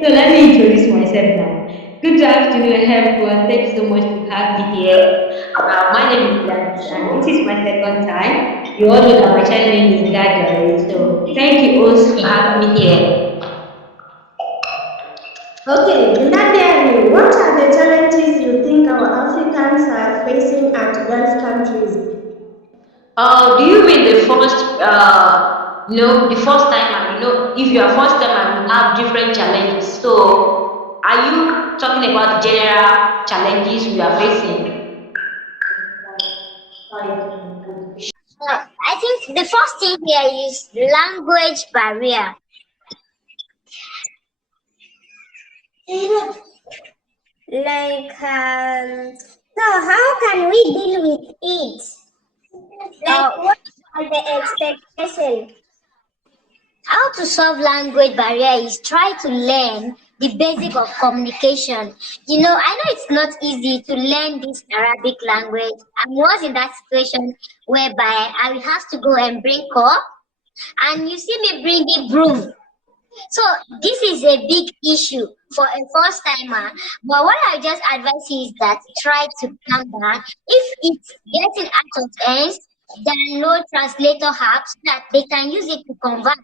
So let me introduce myself now. Good afternoon, everyone. Thanks so much to have me here. My name is Gladys, and this is my second time. You all know that my channel name is Gladys, so thank you also for having me here. Okay, Gladys, what are the challenges you think our Africans are facing at Gulf countries? Do you mean the first, the first time, and if you are first time, and you have different challenges. So, are you talking about the general challenges we are facing? I think the first thing here is language barrier. So how can we deal with it? Uh, What are the expectations? how to solve language barrier is try to learn the basic of communication. I know it's not easy to learn this Arabic language. I was in that situation whereby I will have to go and bring cup, and you see me bringing broom. So this is a big issue for a first timer. But what I just advise you is that try to calm down. If it's getting out of hands, download translator apps that they can use it to converse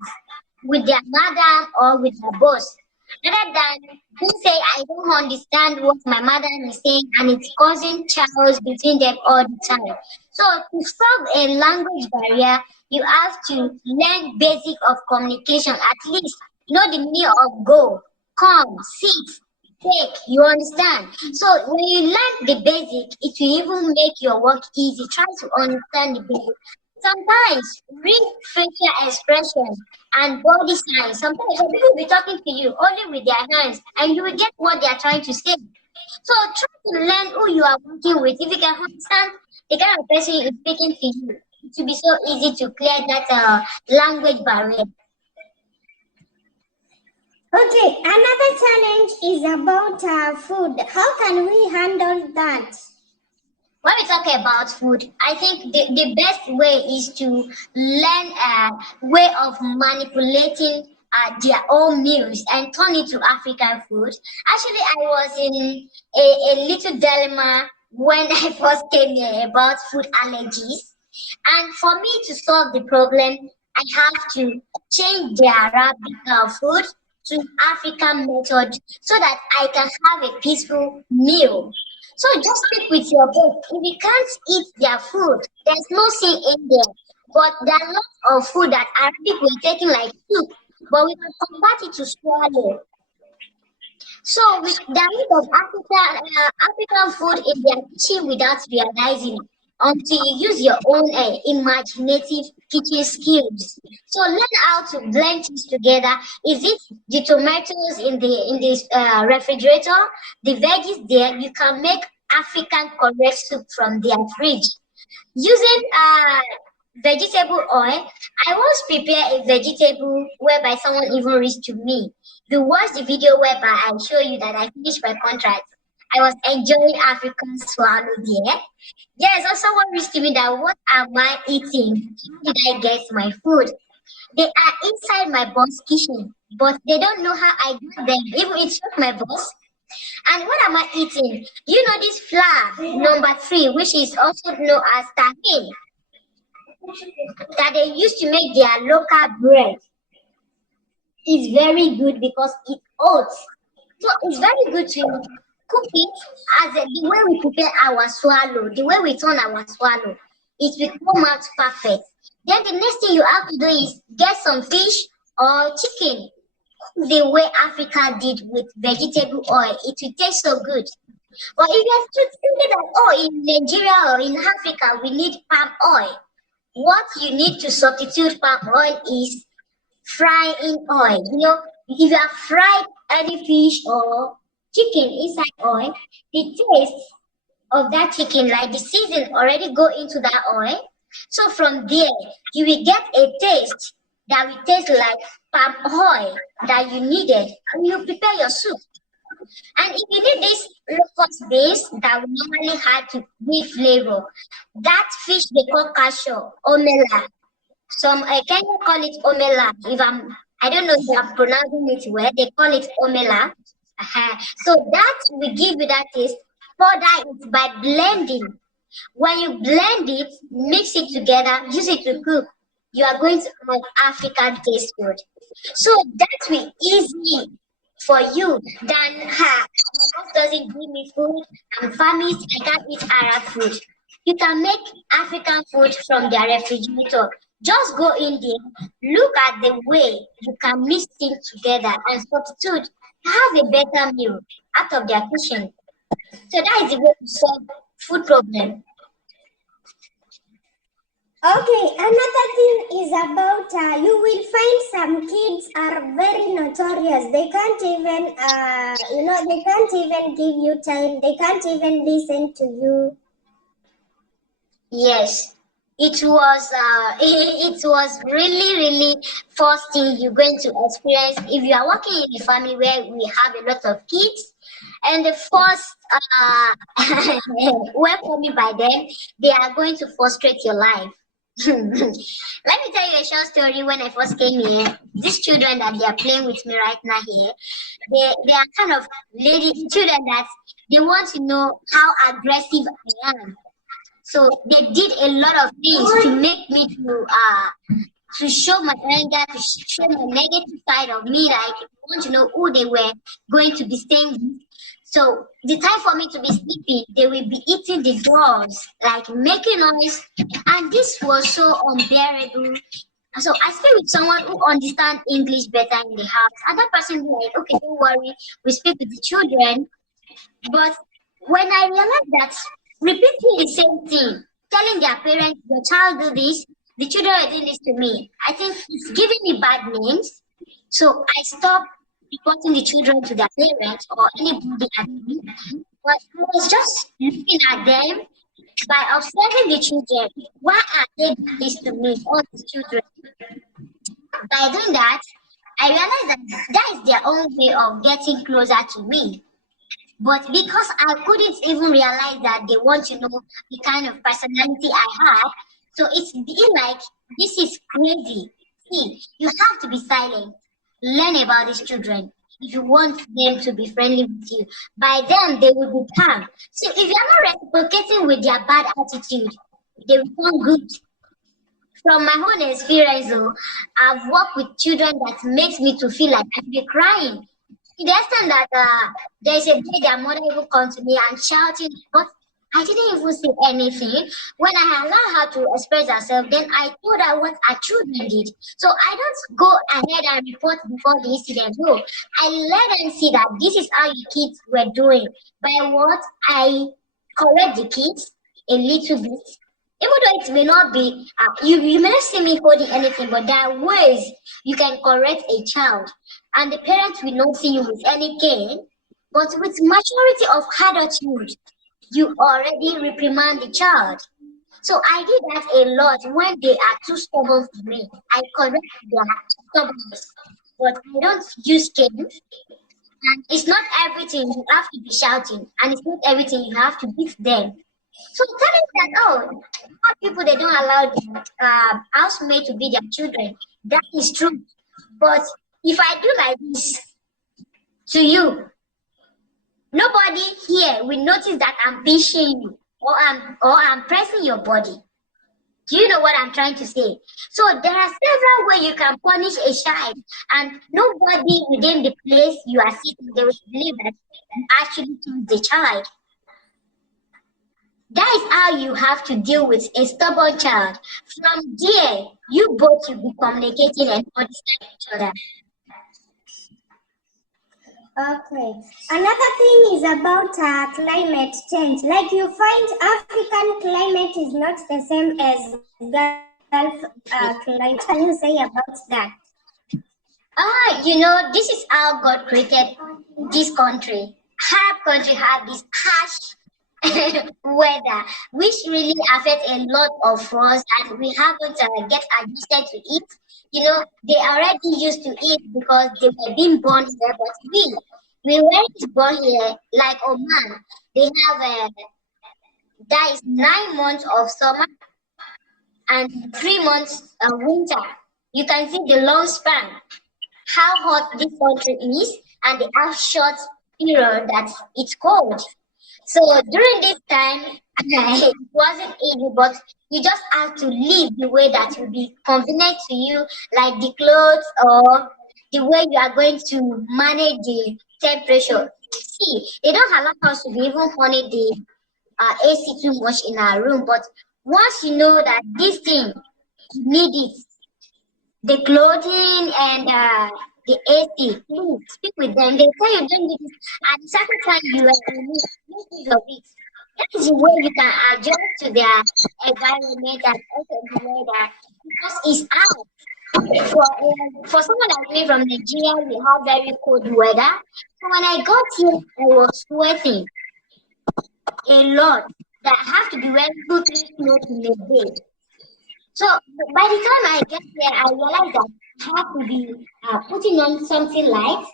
with their madam or with their boss. Rather than who say I don't understand what my madam is saying and it's causing chaos between them all the time. So to solve a language barrier, you have to learn basic of communication, at least know the meaning of go, come, sit, take. You understand? So when you learn the basic, it will even make your work easy. Try to understand the basic. Sometimes read facial expression and body signs. Sometimes some people will be talking to you only with their hands, and you will get what they are trying to say. So try to learn who you are working with. If you can understand the kind of person is speaking to you, it will be so easy to clear that language barrier. Okay, another challenge is about food. How can we handle that? When we talk about food, I think the best way is to learn a way of manipulating their own meals and turn it to African food. Actually, I was in a little dilemma when I first came here about food allergies. And for me to solve the problem, I have to change the Arabic food to African method so that I can have a peaceful meal. So just stick with your book. If you can't eat their food, there's no sin in there. But there are lots of food that Arabic we're taking like soup, but we can convert it to swallow. So with there are lot of African food in their kitchen without realizing it until you use your own imaginative kitchen skills. So learn how to blend things together. Is it the tomatoes in the refrigerator, the veggies there? You can make African correct soup from their fridge using vegetable oil. I once prepare a vegetable whereby someone even reached to me. You watch the video whereby I show you that I finished my contract. I was enjoying African swallow there. Yes, also someone reached to me that what am I eating? How did I get my food? They are inside my boss kitchen, but they don't know how I got them. Even it shocked my boss. And what am I eating? You know this flour, number three, which is also known as tahin, that they used to make their local bread. Is very good because it oats. So it's very good to cook it as the way we prepare our swallow, the way we turn our swallow. It will come out perfect. Then the next thing you have to do is get some fish or chicken the way Africa did with vegetable oil. It will taste so good. But if you're still thinking that, oh, in Nigeria or in Africa, we need palm oil, what you need to substitute palm oil is frying oil. If you have fried any fish or chicken inside oil, the taste of that chicken, like the season, already go into that oil. So from there, you will get a taste that will taste like palm oil that you needed, and you prepare your soup. And if you need this locust base that we normally add to give flavor, that fish they call cashew, omela. Some Kenya call it omela. If I don't know if I'm pronouncing it well. They call it omela. So that will give you that taste. Further it by blending. When you blend it, mix it together, use it to cook, you are going to have African taste food. So that will easy for you than my boss doesn't give me food. I'm famished, I can't eat Arab food. You can make African food from their refrigerator. Just go in there, look at the way you can mix things together and substitute. Have a better meal out of their kitchen. So that is the way to solve food problem. Okay, another thing is about you will find some kids are very notorious. They can't even, they can't even give you time. They can't even listen to you. Yes, it was it was really first thing you're going to experience if you are working in a family where we have a lot of kids, and the first welcoming by them, they are going to frustrate your life. Let me tell you a short story. When I first came here, these children that they are playing with me right now here, they are kind of lady children that they want to know how aggressive I am. So they did a lot of things to make me to show my anger, to show my negative side of me. Like want to know who they were going to be staying with. So the time for me to be sleeping, they will be eating the doors, like making noise, and this was so unbearable. So I stay with someone who understands English better in the house, and that person be like, okay, don't worry, we speak with the children, but when I realized that repeating the same thing, telling their parents, your child do this, the children are doing this to me, I think it's giving me bad names. So I stopped reporting the children to their parents or anybody at me. But I was just looking at them by observing the children. Why are they doing this to me, all these children? By doing that, I realized that that is their own way of getting closer to me. But because I couldn't even realize that they want to know the kind of personality I have, so it's been like this is crazy. See, you have to be silent. Learn about these children if you want them to be friendly with you. By then, they will be calm. So if you're not reciprocating with their bad attitude, they will become good. From my own experience, though, I've worked with children that makes me to feel like I'd be crying to the extent that there's a day their mother even come to me and shouting, but I didn't even say anything. When I allowed her to express herself, then I told her what her children did. So I don't go ahead and report before the incident. No, I let them see that this is how your kids were doing. By what I correct the kids a little bit. Even though it may not be, you may not see me holding anything, but there are ways you can correct a child, and the parents will not see you with any cane, but with maturity of adulthood, you already reprimand the child. So I did that a lot when they are too stubborn for me. I correct their stubbornness, but I don't use cane. And it's not everything you have to be shouting, and it's not everything you have to beat them. So telling that, oh, what people they don't allow their housemaid to be their children. That is true. But if I do like this to you, nobody here will notice that I'm pinching you or I'm pressing your body. Do you know what I'm trying to say? So there are several ways you can punish a child, and nobody within the place you are sitting, they will believe that you actually killed the child. That is how you have to deal with a stubborn child. From there, you both will be communicating and understanding each other. Okay. Another thing is about climate change. Like you find African climate is not the same as Gulf climate. What can you say about that? This is how God created this country. Arab country have this harsh weather, which really affects a lot of us, and we haven't get adjusted to it. They already used to it because they were being born here, but we weren't born here like Oman. They have that is 9 months of summer and 3 months winter. You can see the long span. how hot this country is, and they have short period that it's cold. So during this time, it wasn't easy, but you just have to live the way that will be convenient to you, like the clothes or the way you are going to manage the temperature. See, they don't allow us to be even on the AC too much in our room, but once you know that this thing you need it, the clothing and the AC, please speak with them. They say you don't need it. At the second time you are in need, make use of it. That is the way you can adjust to their environment and also the weather because it's out. For someone like me from Nigeria, we have very cold weather. So when I got here, I was sweating a lot. That I have to be wearing 2, 3 clothes in a day. So by the time I get there, I realized that I have to be putting on something light.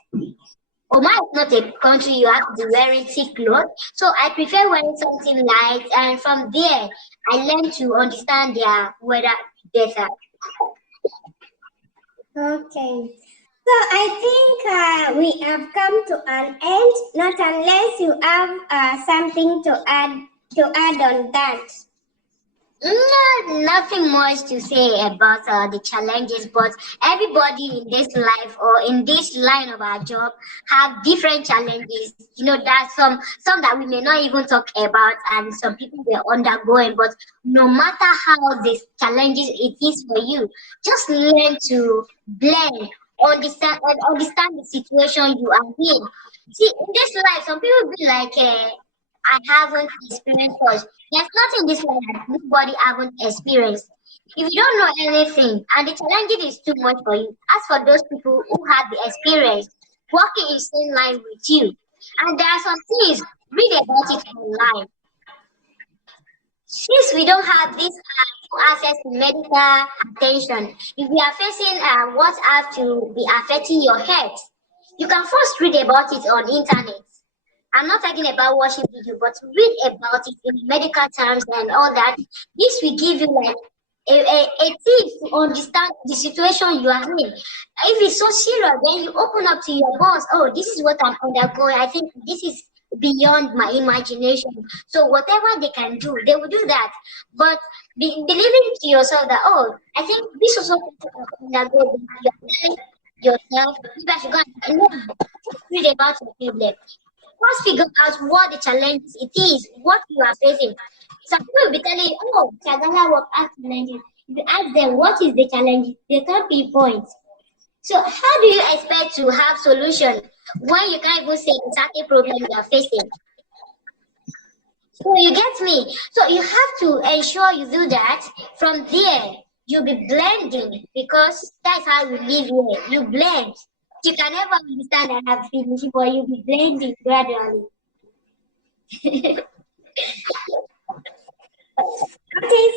Oman is not a country you have to be wearing thick clothes. So I prefer wearing something light, and from there, I learned to understand their weather better. Okay. So I think we have come to an end. Not unless you have something to add on that. No, nothing much to say about the challenges, but everybody in this life or in this line of our job have different challenges. You know, there's some that we may not even talk about, and some people were undergoing. But no matter how these challenges it is for you, just learn to blend, understand the situation you are in. See, in this life, some people be like, I haven't experienced such. There's nothing in this life that nobody haven't experienced. If you don't know anything and the challenge is too much for you, ask for those people who have the experience working in the same line with you. And there are some things, read about it online. Since we don't have this access to medical attention, if we are facing what have to be affecting your health, you can first read about it on internet. I'm not talking about watching video, but read about it in medical terms and all that. This will give you like a tip to understand the situation you are in. If it's so serious, then you open up to your boss. Oh, this is what I'm undergoing. I think this is beyond my imagination. So whatever they can do, they will do that. But believing to yourself that, oh, I think this is what I'm undergoing. You're telling yourself, maybe I should go and no, just read about your problem. First, figure out what the challenge it is, what you are facing. Some people will be telling you, oh, Chagala work has challenges. If you ask them what is the challenge, they can't pinpoint. So how do you expect to have solution when you can't even say the certain problem you are facing? So you get me? So you have to ensure you do that. From there, you'll be blending because that's how we live here. You blend. You can never understand I have finished, but you'll be blending gradually. Okay,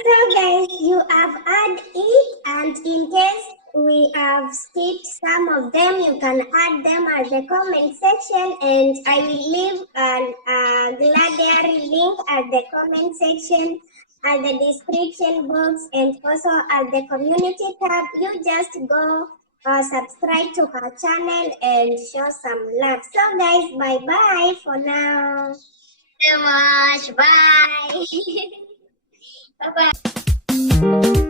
so guys, you have had it, and in case we have skipped some of them, you can add them at the comment section, and I will leave a Gladiary link at the comment section, at the description box, and also at the community tab. You just go subscribe to her channel and show some love. So guys, bye bye for now. So much. Bye. Bye bye.